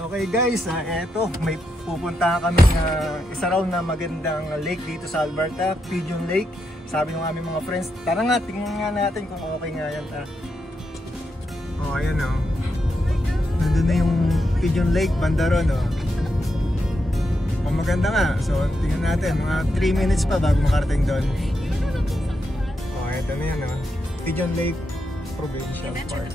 Okay guys, eto may pupuntahan kami na isa raw na magandang lake dito sa Alberta, Pigeon Lake. Sabi ng aming mga friends, tara nga, tingnan nga natin kung okay nga yan. Oh, ayan o. Nandun na yung Pigeon Lake, banda ron o. Oh, maganda nga. So, tingnan natin, mga 3 minutes pa bago makarating doon. Oh, eto na yan o. Pigeon Lake Provincial Park.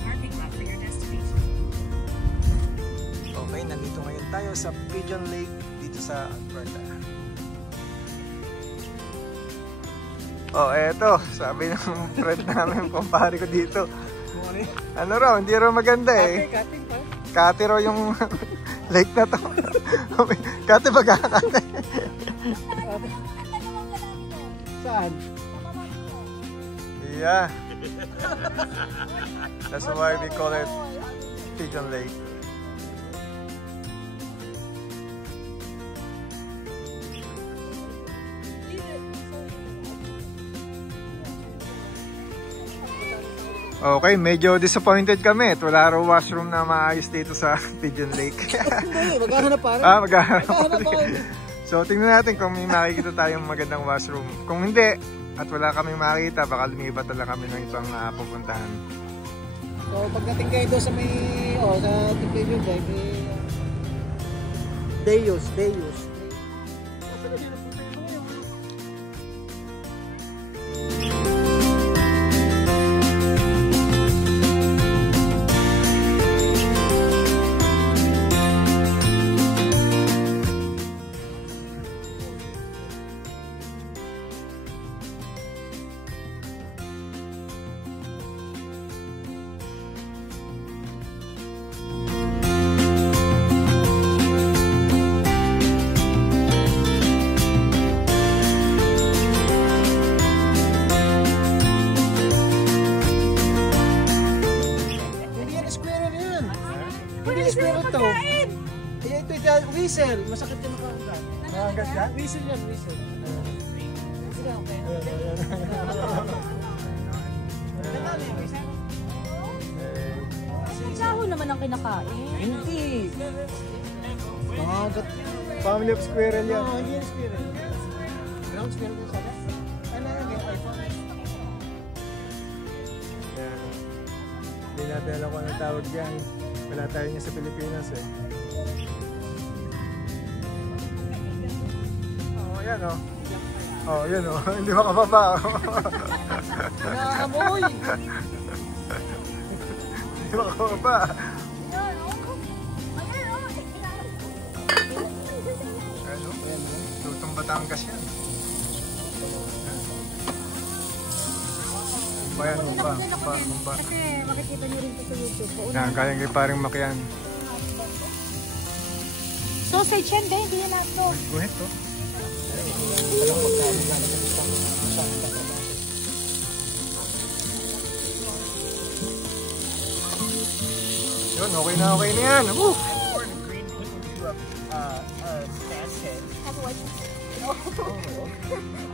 Okay, nandito ngayon tayo sa Pigeon Lake dito sa Alberta. Oh, eto, sabi ng friend namin, kumpare ko dito. Ano raw, hindi raw maganda eh. Kati raw yung lake na to. Kati ba kakate? Saan? Yeah. That's why we call it Pigeon Lake. Okay, medyo disappointed kami. Wala raw washroom na maayos dito sa Pigeon Lake. Maghahanap pa rin. Maghahanap pa rin. So, tingnan natin kung may makikita tayong magandang washroom. Kung hindi, at wala kaming makita, baka lumipat na lang kami ng ibang pupuntahan. So, pagdating kayo doon sa may, sa Pigeon Lake, Deus. Whistle, masakit yung makaunggat. Makaunggat yan? Whistle yan, whistle. Dahon naman ang kinakain. Hindi. Makaunggat. Family of squirrel yan. Hindi yan squirrel. Ground squirrel yung sabi? Ano yan, yung iPhone? Yan. Hindi natin alam kung anong tawag dyan. Wala tayo niya sa Pilipinas eh. Yan o. Oh, yan o. Hindi makababa. Nakakamoy. Hindi makababa. Ano? Lutong Batangas yan. Bayan mo ba? Kasi makikita niyo rin ito sa YouTube. Yan, kayang kay paring Makian. Sausage yan, hindi yan nato. Guhit to. Yun, okay na yan. Woo!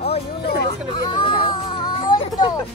Oh, you know. It's gonna be in the house. Oh, no.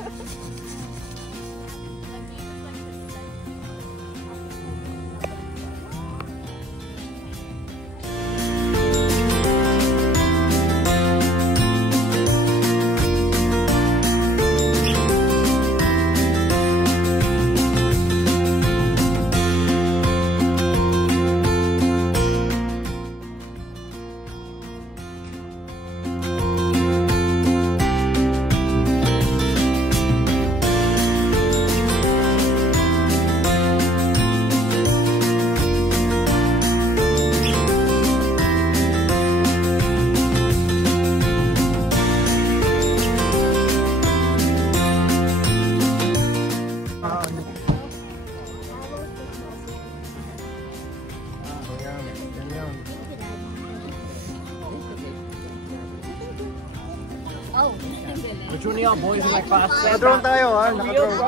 The junior boys are like fast. Naka-drone tayo ha. Naka-drone.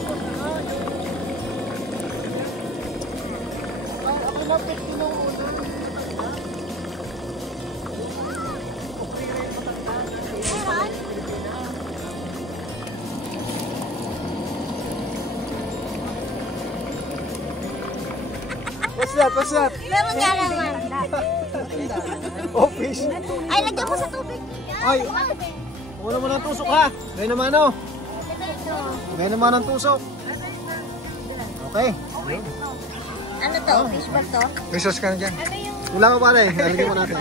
tapos na. Ako na pet pinuuna. What's that? What's that? Meron nga naman. Oh, fish. Ay, lagyan mo sa tubig. Ay, wala mo ng tusok ha. Gaya naman oh. Gaya naman ng tusok. Okay. Ano to? Fish ball to? May sauce ka na dyan. Ano yung... Wala ka pala eh. Lalagyan mo natin.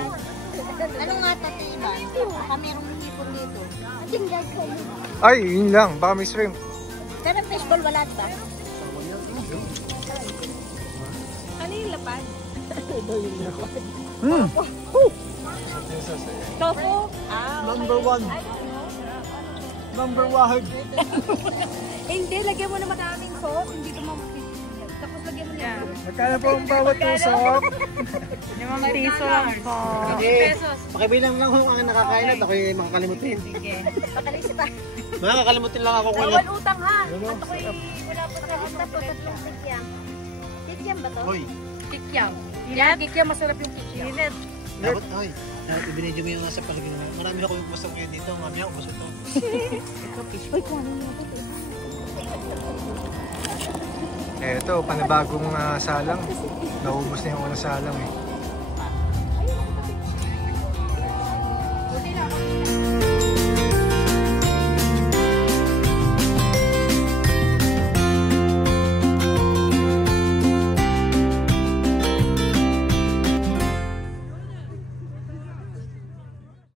Ano nga tatiba? Baka merong hipon dito. Tingnan ko. Ay, yun lang. Baka may shrimp. Pero fish ball wala ba? Ano yung lapad? Hmm. Tofu? Ah, Number one. Number one. hindi, lagyan mo na madaming sauce. Hindi ka mamapit. Tapos lagyan mo na. Magkano po ang bawat tusok? 5 piso lang po. Pakibilang lang kung ang nakakain at ako'y makakalimutin. Pakalis pa. Makakalimutin lang ako kung Bawal utang ha. At ako'y wala pa sa lista to. Tatlong kikyam. Kikyam ba to? Hoy, Kikyam. Yan, kikyam. Masarap yung kikyam. dapat, hoy. Dapat ibinidyo mo yung nasa paligid mo. Marami ako yung basta ngayon dito. Mamaya ako basta ito. Uy, kuhanin mo ito. Ito, panibagong salang. Naubos na yung unang salang eh.